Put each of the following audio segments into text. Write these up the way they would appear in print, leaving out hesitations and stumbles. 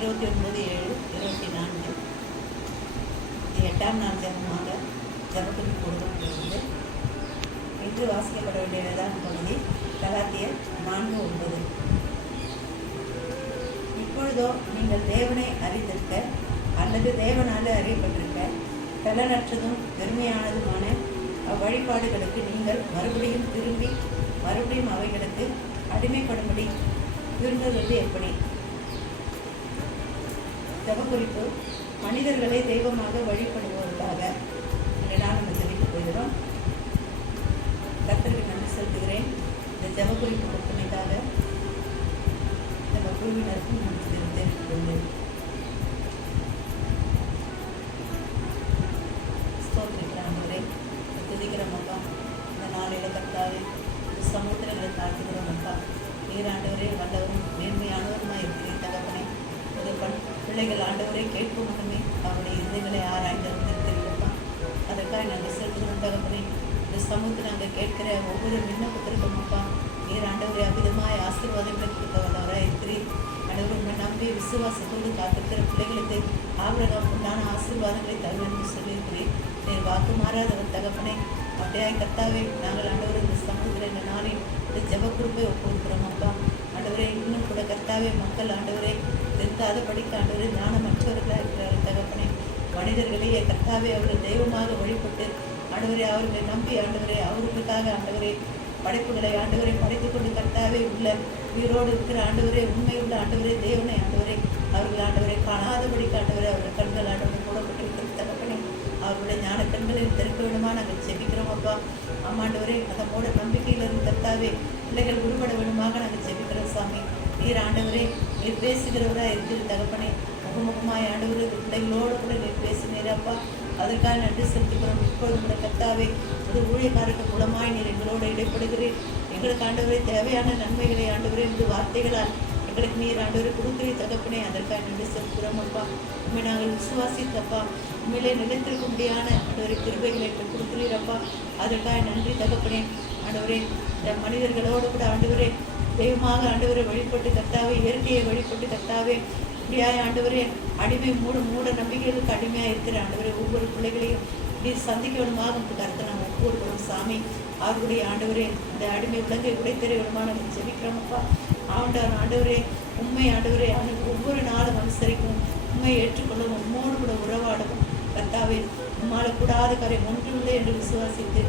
29/7/24 இது 8ஆம் நாள் ஜபமாக ஜபத்துக்கு கொடுக்கப்பட்டிருந்தது. இன்று வாசிக்கப்பட வேண்டிய வேதாந்த பகுதி கலாத்தியர் 4:9. இப்பொழுதோ நீங்கள் தேவனை அறிந்திருக்க அல்லது தேவனால அறியப்பட்டிருக்க பலனற்றதும் பெருமையானதுமான அவ்வழிபாடுகளுக்கு நீங்கள் மறுபடியும் அவைகளுக்கு அடிமைப்படும்படி விரும்புவது எப்படி? ஜபக்குறிப்பு: மனிதர்களை தெய்வமாக வழிபடுவதற்காக நான் நம்ம ஜெபிக்க போகிறோம். கர்த்தருக்கு நன்றி செலுத்துகிறேன். இந்த ஜபக்குறிப்பு கொடுத்தமைக்காக நம்ம குழுவினருக்கும் நன்றி தெரிவித்துக் கொள்கிறேன். ஸ்தோத்திரிக்கிறேன், துதிக்கிறோம் அப்பா. இந்த நாளில் கர்த்தாவே இந்த சமுத்திரங்களை தாழ்த்துகிறோம் அப்பா. நீர் ஆண்டவரே வல்லவரும் நேர்மையானவருமாய் இருக்கிறீர் தகப்பனே. பிள்ளைகள் ஆண்டவரை கேட்கும் மட்டுமே அவருடைய இதயங்களை ஆராய்ந்திருக்கிறீர்களப்பா. அதற்காக நாங்கள் செலுத்துகிறோம் தகப்பனே. இந்த சமூகத்தில் நாங்கள் கேட்கிற ஒவ்வொரு விண்ணப்பத்திற்கும் அப்பா நீர் ஆண்டவரை அமிதமாய் ஆசீர்வாதங்களை கொடுத்தவராக இருக்கிறீர். ஆண்டவர் உண்மை நம்பி விசுவாசத்தோடு காத்திருக்கிற பிள்ளைகளுக்கு ஆபிரகாம் உண்டான ஆசீர்வாதங்களை தருவேன் என்று சொல்லியிருக்கிறீர். நீர் வாக்கு மாறாதவர் தகப்பனே. அப்படியாய் கர்த்தாவே நாங்கள் ஆண்டவர் இந்த சமூகத்தில் இந்த நாளில் இந்த ஜப குறிப்பை ஒப்புக்கிறோம் அப்பா. ஆண்டவரே இன்னும் கூட கர்த்தாவே மக்கள் ஆண்டவரை திருத்தாதபடிக்கு ஆண்டவரே ஞானமற்றவர்களாக இருக்கிறார்கள் தகப்பனே. மனிதர்களையே கர்த்தாவே அவர்கள் தெய்வமாக வழிபட்டு ஆண்டவரே அவர்களை நம்பி ஆண்டவரே அவர்களுக்காக ஆண்டவரே படைப்புகளை ஆண்டவரை படைத்துக் கொண்டு கர்த்தாவே உள்ள உயிரோடு இருக்கிற ஆண்டவரே உண்மையுள்ள ஆண்டவரே தேவனை ஆண்டவரை அவர்கள் ஆண்டவரை காணாதபடிக்கு ஆண்டவரே அவர்கள் கண்கள் ஆண்டவரை போடப்பட்டிருக்கிறது தகப்பனே. அவர்களுடைய ஞான கண்களில் திறக்க வேணுமா நாங்கள் ஜெபிக்கிறோம் அப்பா. ஆமாண்டவரே அதனோட நம்பிக்கையில் இருந்து கர்த்தாவே பிள்ளைகள் உருவட வேணுமாக நாங்கள் ஜெபிக்கிறோம் சாமி. நீர் ஆண்டவரே நீர் பேசுகிறவராக இருக்கிற தகப்பனே. முகமுகமாய் ஆண்டவரே பிள்ளைகளோடு கூட நீர் பேசுனீரப்பா. அதற்காக நன்றி செலுத்துகிறோம். இப்பொழுது கூட கர்த்தாவே ஒரு ஊழியக்காரருக்கு மூலமாய் நீர் எங்களோடு இடைப்படுகிறீர். எங்களுக்கு ஆண்டவரே தேவையான நன்மைகளை ஆண்டவரே இந்த வார்த்தைகளால் எங்களுக்கு நீர் ஆண்டவரை கொடுக்கிறீர் தகப்பனே. அதற்காக நன்றி செலுத்துகிறோம் அப்பா. உண்மை நாங்கள் விசுவாசித்தப்பா உண்மையிலே நிலைத்திருக்க முடியாத ஆண்டவரை கிருபைகளை கொடுக்கிறீரப்பா. அதற்காக நன்றி தகப்பனே. ஆண்டவரே இந்த மனிதர்களோடு கூட ஆண்டவரே தெய்வமாக ஆண்டவரை வழிபட்டு கர்த்தாவே இயற்கையை வழிபட்டு கர்த்தாவே இப்படியாய் ஆண்டவரே அடிமை மூட நம்பிக்கைகளுக்கு அடிமையாக இருக்கிற ஆண்டவரே ஒவ்வொரு பிள்ளைகளையும் நீர் சந்திக்க விடமாக கருத்தை நாம் ஒவ்வொருவரும் சாமி. அவர்களுடைய ஆண்டவரே இந்த அடிமை விலங்கை உடைத்தெறிய விடமாக நம்ம ஜெபிக்கிறோமப்பா. ஆண்டவரே உண்மை ஆண்டவரே ஒவ்வொரு நாளும் அனுசரிக்கும் உண்மையை ஏற்றுக்கொள்ளவும் உம்மோடு கூட உறவாடவும் கர்த்தாவே உம்மால் கூடாத காரியம் ஒன்றுமில்லை என்று விசுவாசித்து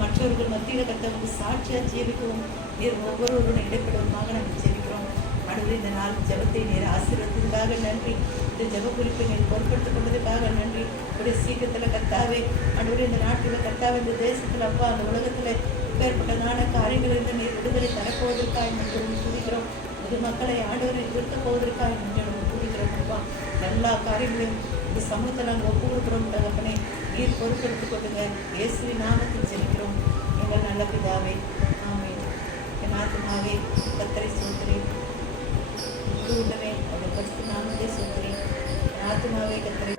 மற்றவர்கள் மத்தியில் கர்த்தாவுக்கு சாட்சியாக ஜீவிக்கவும் நீர் ஒவ்வொருவருடன் இடைப்படுவதாக நாங்கள் ஜெபிக்கிறோம். ஆண்டவரே இந்த நாள் ஜபத்தை நீர் ஆசீர்வதித்ததுக்காக நன்றி. இந்த ஜப குறிப்பை நீர் பொறுப்படுத்திக் கொண்டதுக்காக நன்றி. ஒரு சீக்கிரத்தில் கர்த்தாவே ஆண்டவரே இந்த நாட்டில் கர்த்தாவே இந்த தேசத்தில் அப்பா அந்த உலகத்தில் இப்பேற்பட்டதான காரியங்களிலிருந்து நீர் விடுதலை தரப்போவதற்காக என்று துதிக்கிறோம். இது மக்களை ஆண்டவரை நிறுத்த போவதற்காக என்று துதிக்கிறோம் அப்பா. எல்லா காரியங்களையும் இந்த சமூகத்தில் நாங்கள் ஒப்புக்கொடுக்கிறோம் தகப்பனே. நீர் பொறுப்பெடுத்துக் கொள்ளுங்க. இயேசுவின் நாமத்தில் ஜெபிக்கிறோம் எங்கள் நல்ல பிதாவே, ஆமென். என் ஆத்துமாவே கர்த்தரை ஸ்தோத்திரி, உள்ளமே அவருடைய பரிசுத்த நாமத்தை ஸ்தோத்திரி. என் ஆத்துமாவே கர்த்தரை